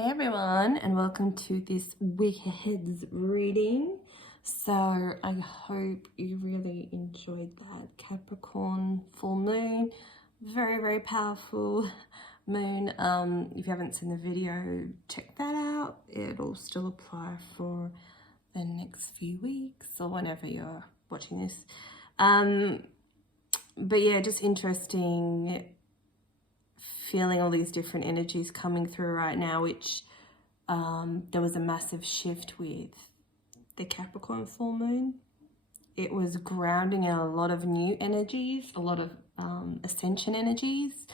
Hey everyone, and welcome to this week ahead's reading. So I hope you really enjoyed that Capricorn full moon. Very powerful moon. If you haven't seen the video, check that out. It'll still apply for the next few weeks or whenever you're watching this. But yeah, just interesting feeling all these different energies coming through right now, which there was a massive shift with the Capricorn full moon. It was grounding in a lot of new energies, a lot of ascension energies,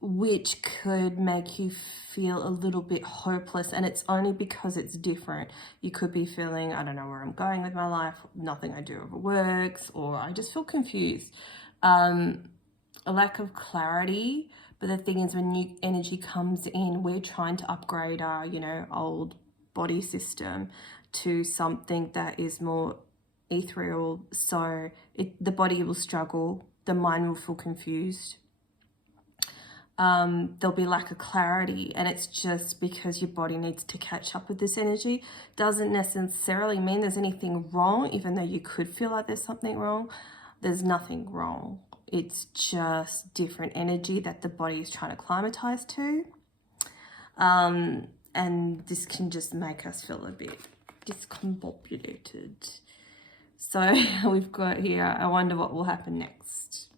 which could make you feel a little bit hopeless, and it's only because it's different. You could be feeling, I don't know where I'm going with my life, nothing I do ever works, or I just feel confused. A lack of clarity. But the thing is, when new energy comes in, we're trying to upgrade our, old body system to something that is more ethereal. So the body will struggle, the mind will feel confused. There'll be lack of clarity, and it's just because your body needs to catch up with this energy. Doesn't necessarily mean there's anything wrong, even though you could feel like there's something wrong. There's nothing wrong. It's just different energy that the body is trying to acclimatize to. And this can just make us feel a bit discombobulated. So we've got here, I wonder what will happen next.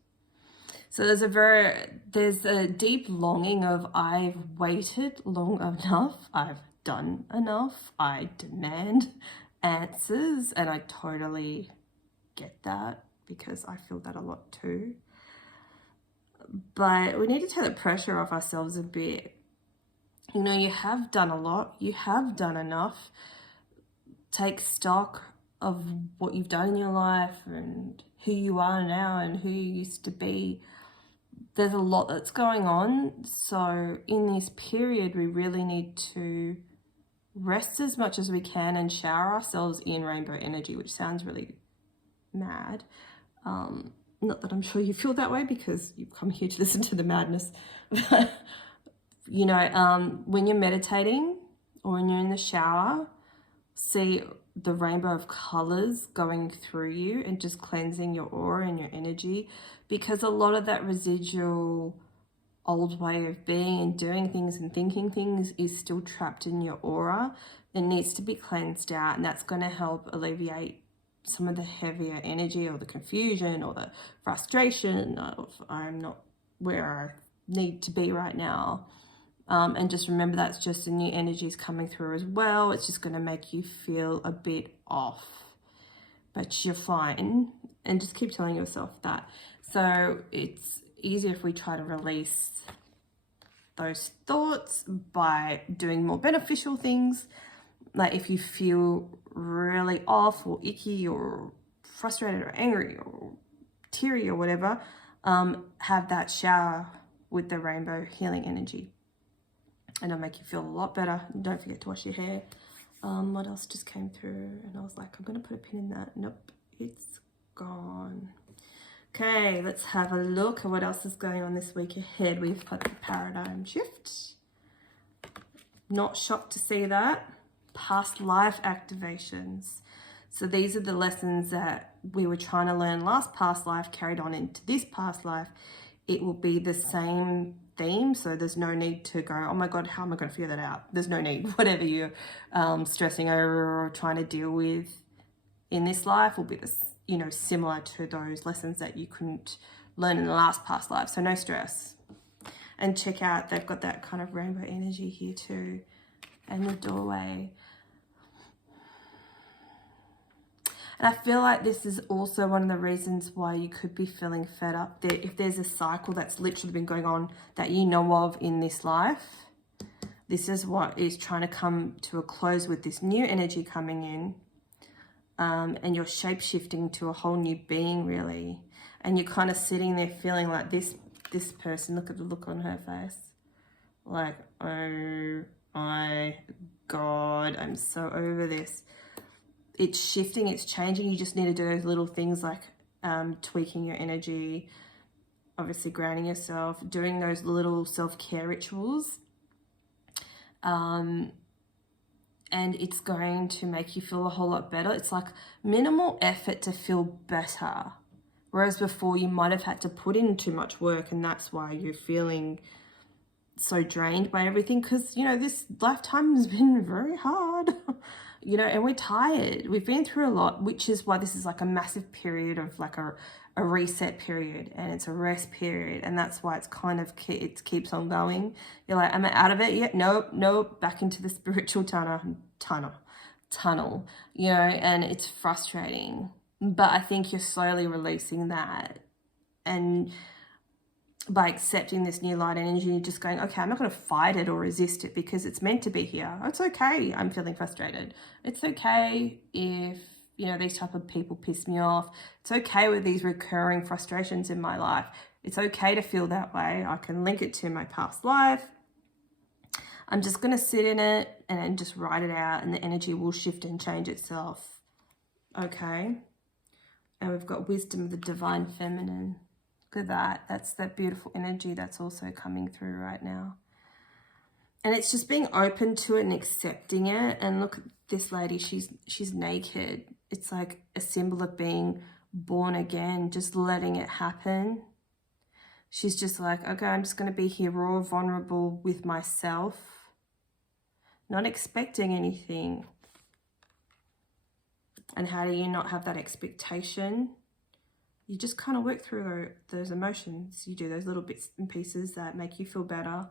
So there's a deep longing of, I've waited long enough, I've done enough, I demand answers, and I totally get that, because I feel that a lot too. But we need to take the pressure off ourselves a bit. You have done a lot, you have done enough. Take stock of what you've done in your life and who you are now and who you used to be. There's a lot that's going on. So in this period, we really need to rest as much as we can and shower ourselves in rainbow energy, which sounds really mad. Not that I'm sure you feel that way, because you've come here to listen to the madness. But, when you're meditating or when you're in the shower, see the rainbow of colors going through you and just cleansing your aura and your energy, because a lot of that residual old way of being and doing things and thinking things is still trapped in your aura. It needs to be cleansed out, and that's going to help alleviate some of the heavier energy or the confusion or the frustration of, I'm not where I need to be right now. And just remember, that's just the new energies coming through as well. It's just going to make you feel a bit off, but you're fine. And just keep telling yourself that. So it's easier if we try to release those thoughts by doing more beneficial things. Like if you feel really off or icky or frustrated or angry or teary or whatever, have that shower with the rainbow healing energy, and it'll make you feel a lot better. Don't forget to wash your hair. What else just came through? And I was like, I'm going to put a pin in that. Nope, it's gone. Okay, let's have a look at what else is going on this week ahead. We've got the paradigm shift. Not shocked to see that. Past life activations. So these are the lessons that we were trying to learn last past life carried on into this past life. It will be the same theme, so there's no need to go, oh my god, how am I going to figure that out? There's no need. Whatever you're stressing over or trying to deal with in this life will be this, similar to those lessons that you couldn't learn in the last past life. So no stress. And check out, they've got that kind of rainbow energy here too, and the doorway. And I feel like this is also one of the reasons why you could be feeling fed up. That if there's a cycle that's literally been going on that you know of in this life, this is what is trying to come to a close with this new energy coming in. And you're shape-shifting to a whole new being, really. And you're kind of sitting there feeling like this person, look at the look on her face. Like, oh my God, I'm so over this. It's shifting, it's changing. You just need to do those little things like tweaking your energy, obviously grounding yourself, doing those little self-care rituals And it's going to make you feel a whole lot better. It's like minimal effort to feel better. Whereas before you might have had to put in too much work, and that's why you're feeling so drained by everything, because, you know, this lifetime has been very hard, you know, and we're tired. We've been through a lot, which is why this is like a massive period of like a reset period, and it's a rest period, and that's why it's kind of it keeps on going. You're like, am I out of it yet? Nope, back into the spiritual tunnel, you know, and it's frustrating. But I think you're slowly releasing that, and by accepting this new light energy, you're just going, okay, I'm not going to fight it or resist it because it's meant to be here. It's okay. I'm feeling frustrated. It's okay if, you know, these type of people piss me off. It's okay with these recurring frustrations in my life. It's okay to feel that way. I can link it to my past life. I'm just going to sit in it and just write it out, and the energy will shift and change itself. Okay. And we've got wisdom of the divine feminine. Look at that. That's that beautiful energy that's also coming through right now. And it's just being open to it and accepting it. And look at this lady. She's naked. It's like a symbol of being born again, just letting it happen. She's just like, okay, I'm just going to be here raw, vulnerable with myself, not expecting anything. And how do you not have that expectation? You just kind of work through those emotions. You do those little bits and pieces that make you feel better.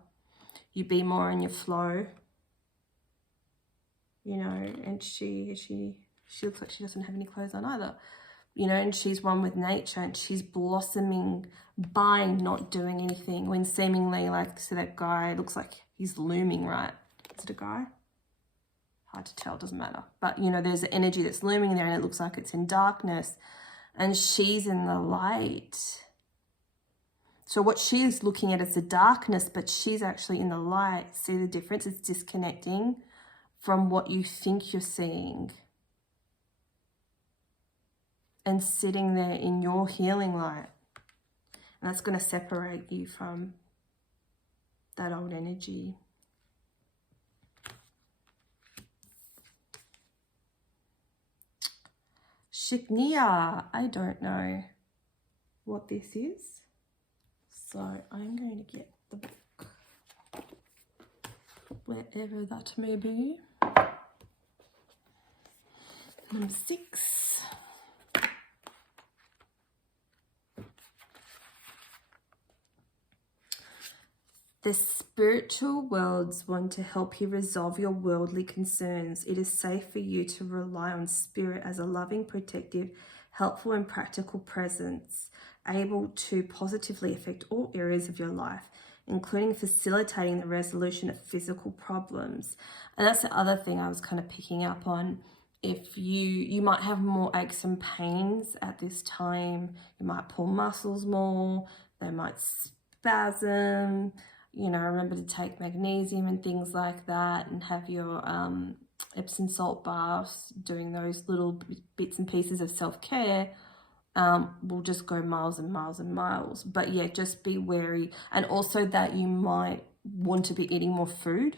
You be more in your flow. You know, and she looks like she doesn't have any clothes on either. You know, and she's one with nature, and she's blossoming by not doing anything, when seemingly, like, so that guy looks like he's looming, right? Is it a guy? Hard to tell, doesn't matter. But, you know, there's an energy that's looming there, and it looks like it's in darkness. And she's in the light. So what she's looking at is the darkness, but she's actually in the light. See the difference? It's disconnecting from what you think you're seeing. And sitting there in your healing light. And that's going to separate you from that old energy. Shiknia, I don't know what this is, so I'm going to get the book, wherever that may be. Number 6. The spiritual worlds want to help you resolve your worldly concerns. It is safe for you to rely on spirit as a loving, protective, helpful and practical presence, able to positively affect all areas of your life, including facilitating the resolution of physical problems. And that's the other thing I was kind of picking up on. If you might have more aches and pains at this time, you might pull muscles more, they might spasm. You know, remember to take magnesium and things like that, and have your Epsom salt baths. Doing those little bits and pieces of self-care will just go miles and miles and miles. But yeah, just be wary. And also that you might want to be eating more food.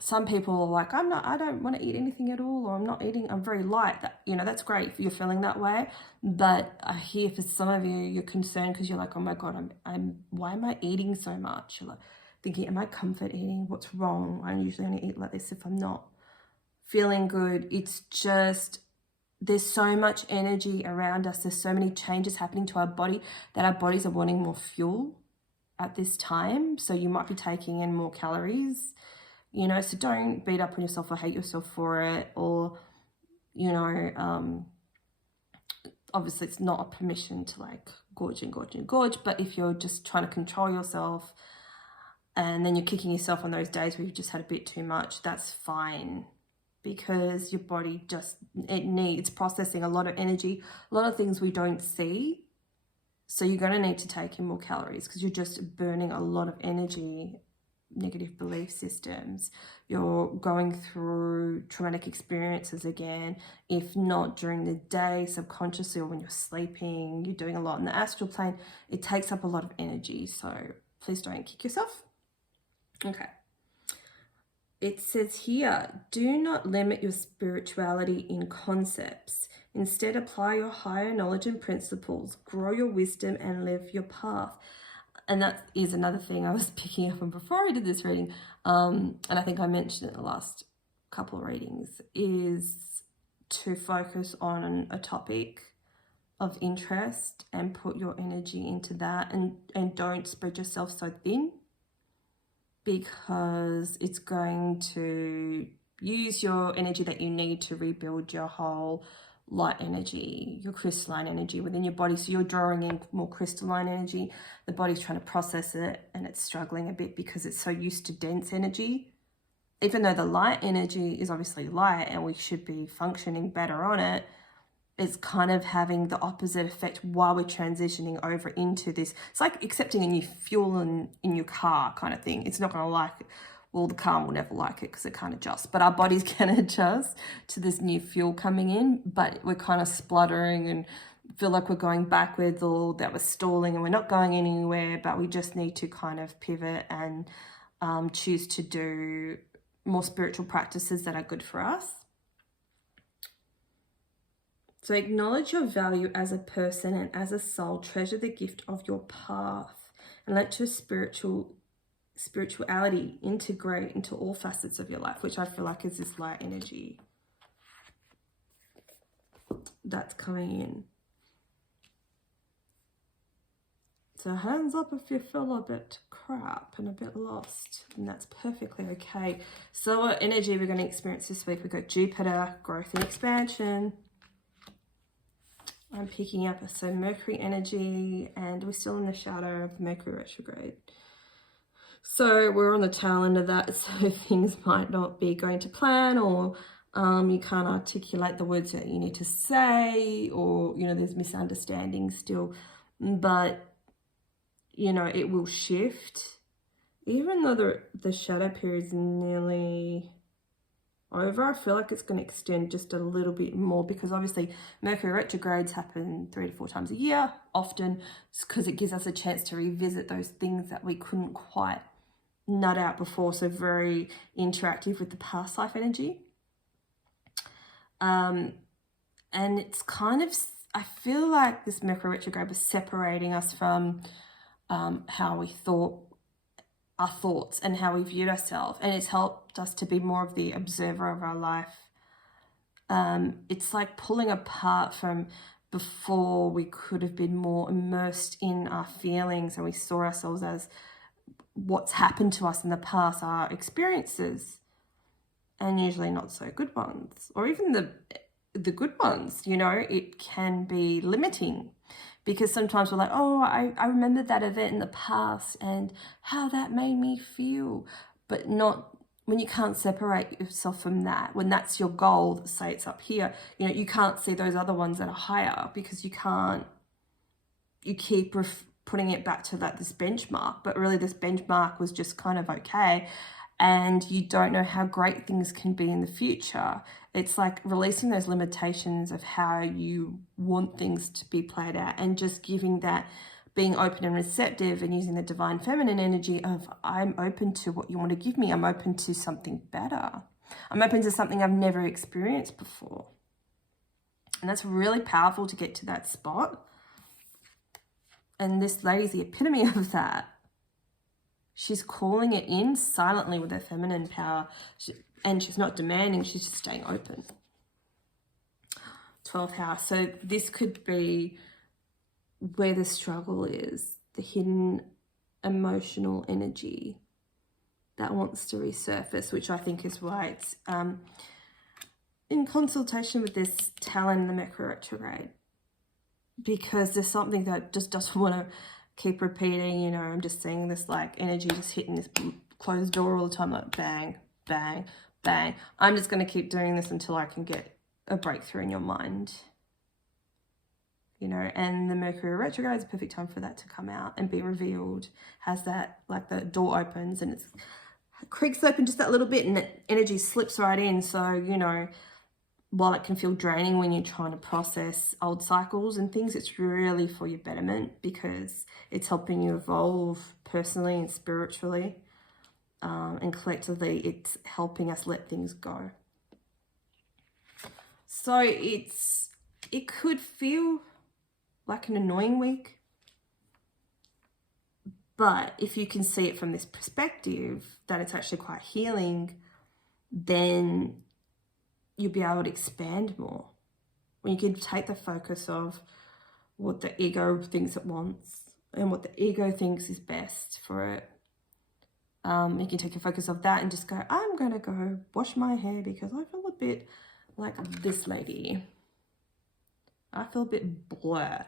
Some people are like, I don't want to eat anything at all, or I'm very light. That, you know, that's great if you're feeling that way. But I hear for some of you, you're concerned because you're like, oh my God, why am I eating so much? You're like thinking, am I comfort eating? What's wrong? I usually only eat like this if I'm not feeling good. It's just, there's so much energy around us. There's so many changes happening to our body that our bodies are wanting more fuel at this time. So you might be taking in more calories. You know, so don't beat up on yourself or hate yourself for it, or, you know, obviously it's not a permission to like gorge, but if you're just trying to control yourself and then you're kicking yourself on those days where you've just had a bit too much, that's fine, because your body it needs processing a lot of energy, a lot of things we don't see. So you're going to need to take in more calories because you're just burning a lot of energy. Negative belief systems, you're going through traumatic experiences again, if not during the day, subconsciously, or when you're sleeping, you're doing a lot in the astral plane. It takes up a lot of energy, so please don't kick yourself. Okay, it says here, do not limit your spirituality in concepts. Instead, apply your higher knowledge and principles, grow your wisdom, and live your path. And that is another thing I was picking up on before I did this reading. And I think I mentioned it in the last couple of readings, is to focus on a topic of interest and put your energy into that, and don't spread yourself so thin, because it's going to use your energy that you need to rebuild your whole light energy, your crystalline energy within your body. So you're drawing in more crystalline energy. The body's trying to process it and it's struggling a bit because it's so used to dense energy. Even though the light energy is obviously light and we should be functioning better on it, it's kind of having the opposite effect while we're transitioning over into this. It's like accepting a new fuel in your car kind of thing. It's not going to like it. Well, the car will never like it because it can't adjust. But our bodies can adjust to this new fuel coming in. But we're kind of spluttering and feel like we're going backwards, or that we're stalling and we're not going anywhere. But we just need to kind of pivot and choose to do more spiritual practices that are good for us. So acknowledge your value as a person and as a soul. Treasure the gift of your path and let your spirituality integrate into all facets of your life, which I feel like is this light energy that's coming in. So hands up if you feel a bit crap and a bit lost, and that's perfectly okay. So what energy we're going to experience this week? We've got Jupiter, growth and expansion. I'm picking up some Mercury energy, and we're still in the shadow of Mercury retrograde. So we're on the tail end of that, so things might not be going to plan, or you can't articulate the words that you need to say, or, you know, there's misunderstandings still. But, you know, it will shift. Even though the shadow period is nearly over, I feel like it's going to extend just a little bit more, because obviously Mercury retrogrades happen 3 to 4 times a year, often, because it gives us a chance to revisit those things that we couldn't quite nut out before. So very interactive with the past life energy. And it's kind of, I feel like this Mercury retrograde was separating us from how we thought, our thoughts, and how we viewed ourselves, and it's helped us to be more of the observer of our life. It's like pulling apart from before. We could have been more immersed in our feelings, and we saw ourselves as what's happened to us in the past, our experiences, and usually not so good ones, or even the good ones. You know, it can be limiting, because sometimes we're like, oh, I remember that event in the past and how that made me feel. But not when you can't separate yourself from that, when that's your goal, say it's up here, you know, you can't see those other ones that are higher, because you keep putting it back to this benchmark. But really this benchmark was just kind of okay, and you don't know how great things can be in the future. It's like releasing those limitations of how you want things to be played out, and just giving that, being open and receptive, and using the divine feminine energy of, I'm open to what you want to give me. I'm open to something better. I'm open to something I've never experienced before. And that's really powerful to get to that spot. And this lady's the epitome of that. She's calling it in silently with her feminine power. And she's not demanding, she's just staying open. 12th house. So this could be where the struggle is, the hidden emotional energy that wants to resurface, which I think is why it's in consultation with this talent in the Mercury retrograde. Because there's something that just doesn't want to keep repeating. You know, I'm just seeing this like energy just hitting this closed door all the time, like bang, bang, bang. I'm just going to keep doing this until I can get a breakthrough in your mind. You know, and the Mercury retrograde is a perfect time for that to come out and be revealed. Has that, like the door opens and it creaks open just that little bit, and the energy slips right in. So, you know, while it can feel draining when you're trying to process old cycles and things, it's really for your betterment, because it's helping you evolve personally and spiritually. and collectively it's helping us let things go. So it could feel like an annoying week, but if you can see it from this perspective that it's actually quite healing, then you'll be able to expand more. When you can take the focus of what the ego thinks it wants and what the ego thinks is best for it. You can take your focus off that and just go, I'm going to go wash my hair because I feel a bit like this lady. I feel a bit blur.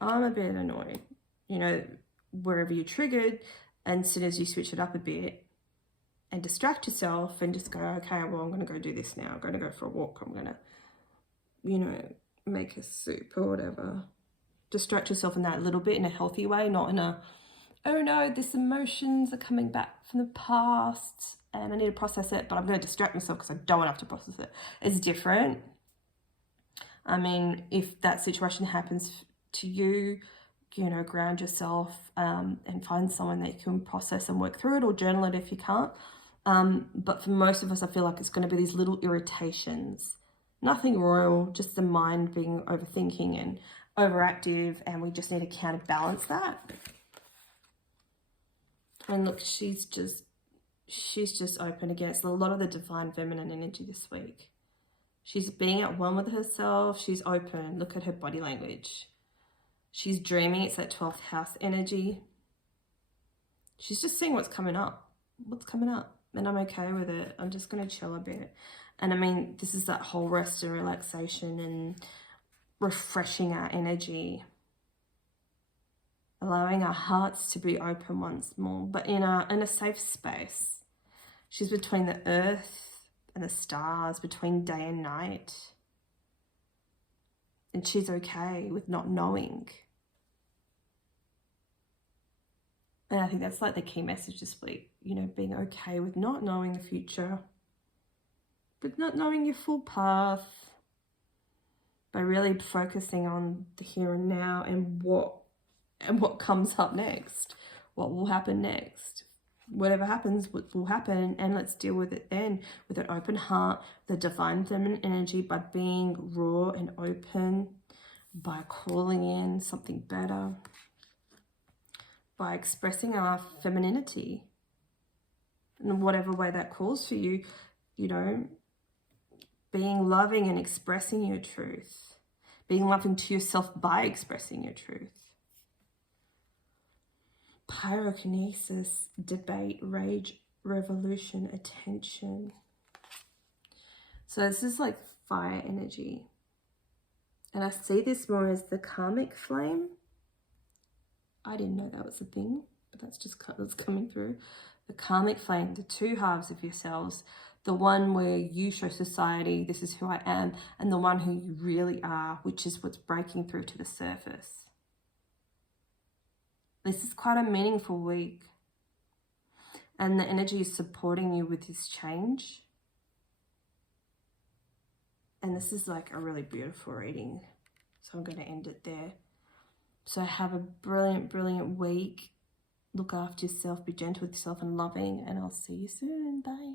I'm a bit annoyed. You know, wherever you're triggered, and as soon as you switch it up a bit and distract yourself and just go, okay, well, I'm going to go do this now. I'm going to go for a walk. I'm going to, you know, make a soup or whatever. Distract yourself in that a little bit in a healthy way, not in a, oh no, these emotions are coming back from the past and I need to process it, but I'm going to distract myself because I don't want to have to process it. It's different. I mean, if that situation happens to you, you know, ground yourself and find someone that you can process and work through it, or journal it if you can't. But for most of us, I feel like it's going to be these little irritations. Nothing royal, just the mind being overthinking and overactive, and we just need to counterbalance that. And look, she's just open again. It's a lot of the divine feminine energy this week. She's being at one with herself. She's open. Look at her body language. She's dreaming. It's that 12th house energy. She's just seeing what's coming up. What's coming up? And I'm okay with it. I'm just going to chill a bit. And I mean, this is that whole rest and relaxation and refreshing our energy. Allowing our hearts to be open once more, but in a safe space. She's between the earth and the stars, between day and night. And she's okay with not knowing. And I think that's like the key message this week, you know, being okay with not knowing the future, but not knowing your full path, by really focusing on the here and now and what comes up next, what will happen next. Whatever happens will happen, and let's deal with it then with an open heart, the divine feminine energy, by being raw and open, by calling in something better, by expressing our femininity in whatever way that calls for you, you know, being loving and expressing your truth, being loving to yourself by expressing your truth. Pyrokinesis, debate, rage, revolution, attention. So this is like fire energy. And I see this more as the karmic flame. I didn't know that was a thing, but that's just what's coming through. The karmic flame, the two halves of yourselves. The one where you show society, this is who I am, and the one who you really are, which is what's breaking through to the surface. This is quite a meaningful week, and the energy is supporting you with this change. And this is like a really beautiful reading, so I'm going to end it there. So have a brilliant, brilliant week. Look after yourself, be gentle with yourself and loving, and I'll see you soon. Bye.